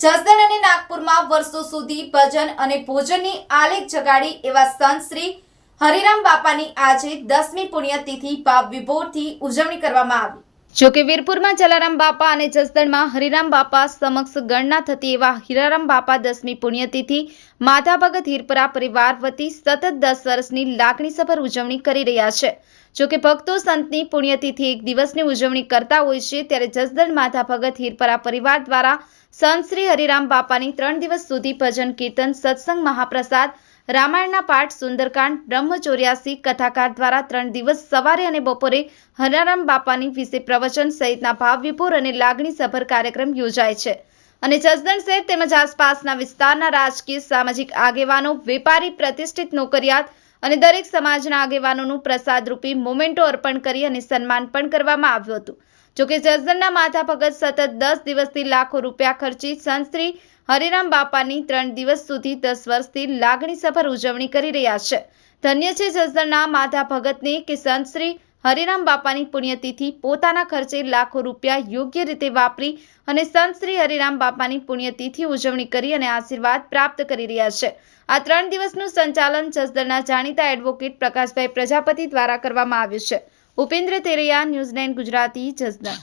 જસદણ અને નાગપુરમાં વર્ષો સુધી ભજન અને ભોજનની આલેખ જગાડી એવા સંત શ્રી હરિરામ બાપાની આજે દસમી પુણ્યતિથિ ભાવ વિભોરથી ઉજવણી કરવામાં આવી. જોકે વીરપુરમાં જલારામ બાપા અને જસદણમાં હરિરામ બાપા સમક્ષ ગણના થતી એવા હિરારામ બાપા દસમી પુણ્યતિથિ, માધા ભગત હિરપરા પરિવાર વતી સતત દસ વર્ષની લાગણીસભર ઉજવણી કરી રહ્યા છે. જોકે ભક્તો સંતની પુણ્યતિથિ એક દિવસની ઉજવણી કરતા હોય છે, ત્યારે જસદણ, માધા ભગત હિરપરા પરિવાર દ્વારા સંત શ્રી હરિરામ બાપાની ત્રણ દિવસ સુધી ભજન, કીર્તન, સત્સંગ, મહાપ્રસાદ રામાયણના પાઠ સુંદરકાંડ, બ્રહ્મચોર્યાસી કથાકાર દ્વારા ત્રણ દિવસ સવારે અને બપોરે હરિરામ બાપાની વિશે પ્રવચન સહિતના ભાવ અને લાગણીસભર કાર્યક્રમ યોજાય છે. અને જસદણ શહેર તેમજ આસપાસના વિસ્તારના રાજકીય, સામાજિક આગેવાનો, વેપારી, પ્રતિષ્ઠિત નોકરિયાત અને દરેક સમાજના આગેવાનોનું પ્રસાદરૂપી મોમેન્ટો અર્પણ કરી અને સન્માન પણ કરવામાં આવ્યું હતું. જોકે જસદણના માથા ભગત સતત દસ દિવસથી લાખો રૂપિયા ખર્ચી સંતશ્રી હરિરામ બાપાની ત્રણ દિવસ સુધી દસ વર્ષથી લાગણીસભર ઉજવણી કરી રહ્યા છે. ધન્ય છે જસદણના માધા ભગતને કે સંતશ્રી હરિરામ બાપાની પુણ્યતિથિ પોતાના ખર્ચે લાખો રૂપિયા યોગ્ય રીતે વાપરી અને સંત શ્રી હરિરામ બાપાની પુણ્યતિથિ ઉજવણી કરી અને આશીર્વાદ પ્રાપ્ત કરી રહ્યા છે. આ ત્રણ દિવસનું સંચાલન જસદણના જાણીતા એડવોકેટ પ્રકાશભાઈ પ્રજાપતિ દ્વારા કરવામાં આવ્યું છે. Upendra Teraiya news nine Gujarati Jasdan